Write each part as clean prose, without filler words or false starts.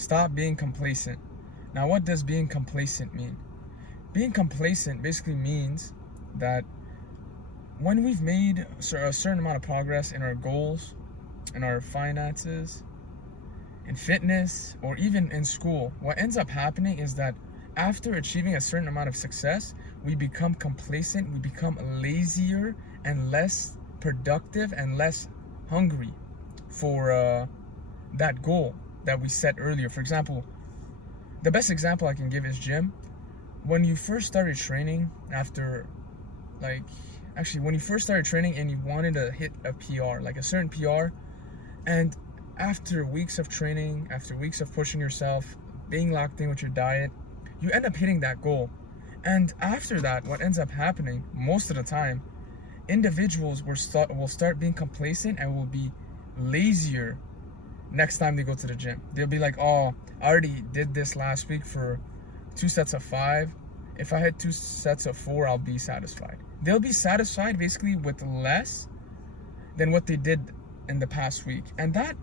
Stop being complacent. Now, what does being complacent mean? Being complacent basically means that when we've made a certain amount of progress in our goals, in our finances, in fitness, or even in school, what ends up happening is that after achieving a certain amount of success, we become complacent, we become lazier and less productive and less hungry for that goal that we set earlier. For example, the best example I can give is gym. When you first started training, when you first started training and you wanted to hit a PR, like a certain PR, and after weeks of training, after weeks of pushing yourself, being locked in with your diet, you end up hitting that goal. And after that, what ends up happening most of the time, individuals will start being complacent and will be lazier next time they go to the gym. They'll be like, oh, I already did this last week for 2 sets of 5. If I hit 2 sets of 4, I'll be satisfied. They'll be satisfied basically with less than what they did in the past week. And that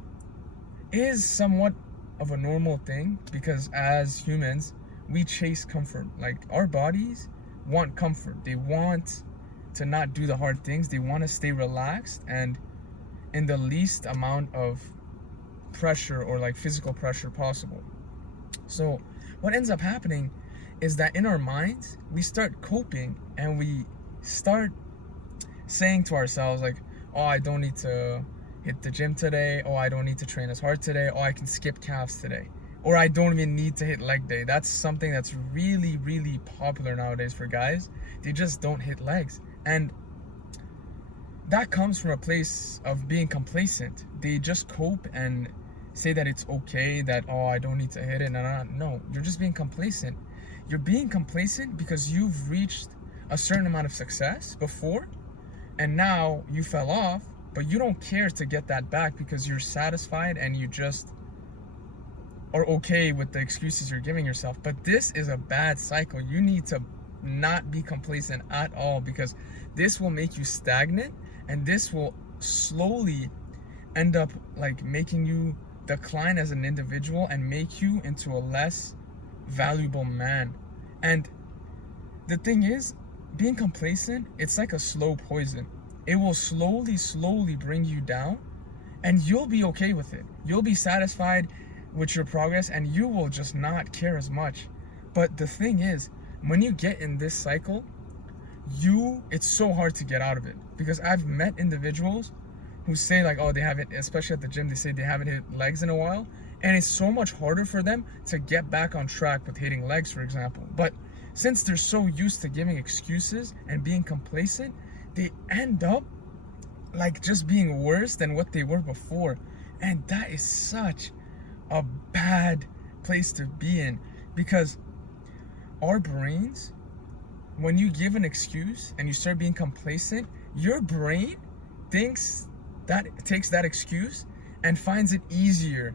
is somewhat of a normal thing, because as humans, we chase comfort. Like, our bodies want comfort. They want to not do the hard things. They want to stay relaxed and in the least amount of pressure or like physical pressure possible. So what ends up happening is that in our minds, we start coping and we start saying to ourselves like, oh, I don't need to hit the gym today. Oh, I don't need to train as hard today. Oh, I can skip calves today. Or I don't even need to hit leg day. That's something that's really, really popular nowadays for guys. They just don't hit legs. And that comes from a place of being complacent. They just cope and say that it's okay, that, oh, I don't need to hit it. No, you're just being complacent. You're being complacent because you've reached a certain amount of success before, and now you fell off, but you don't care to get that back because you're satisfied and you just are okay with the excuses you're giving yourself. But this is a bad cycle. You need to not be complacent at all, because this will make you stagnant, and this will slowly end up like making you decline as an individual and make you into a less valuable man. And the thing is, being complacent, it's like a slow poison. It will slowly bring you down, and you'll be okay with it. You'll be satisfied with your progress, and you will just not care as much. But the thing is, when you get in this cycle, it's so hard to get out of it, because I've met individuals who say like, oh, they haven't, especially at the gym, they say they haven't hit legs in a while, and it's so much harder for them to get back on track with hitting legs, for example. But since they're so used to giving excuses and being complacent, they end up like just being worse than what they were before. And that is such a bad place to be in, because our brains, when you give an excuse and you start being complacent, your brain takes that excuse and finds it easier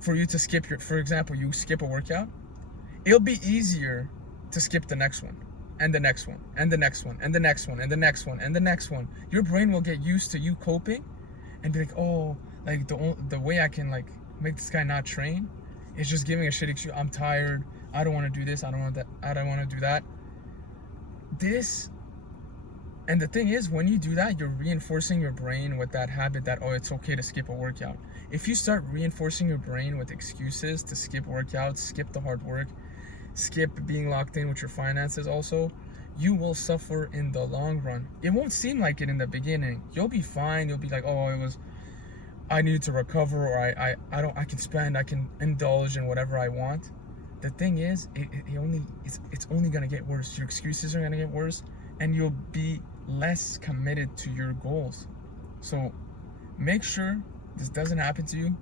for you to skip for example, you skip a workout, it'll be easier to skip the next one, and the next one, and the next one, and the next one, and the next one, and the next one. Your brain will get used to you coping and be like, oh, like the way I can like make this guy not train is just giving a shit excuse. I'm tired, I don't want to do this, I don't want that, I don't want to do that. And the thing is, when you do that, you're reinforcing your brain with that habit that, oh, it's okay to skip a workout. If you start reinforcing your brain with excuses to skip workouts, skip the hard work, skip being locked in with your finances also, you will suffer in the long run. It won't seem like it in the beginning. You'll be fine. You'll be like, oh, I needed to recover, or I can spend, I can indulge in whatever I want. The thing is, it's only gonna get worse. Your excuses are gonna get worse, and you'll be less committed to your goals. So make sure this doesn't happen to you,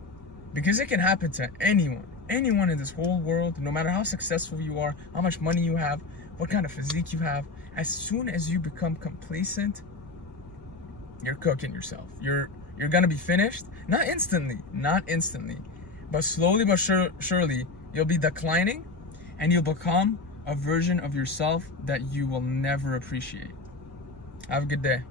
because it can happen to anyone in this whole world, no matter how successful you are, how much money you have, what kind of physique you have. As soon as you become complacent, you're cooking yourself. You're gonna be finished. Not instantly, but slowly but surely, you'll be declining, and you'll become a version of yourself that you will never appreciate. Have a good day.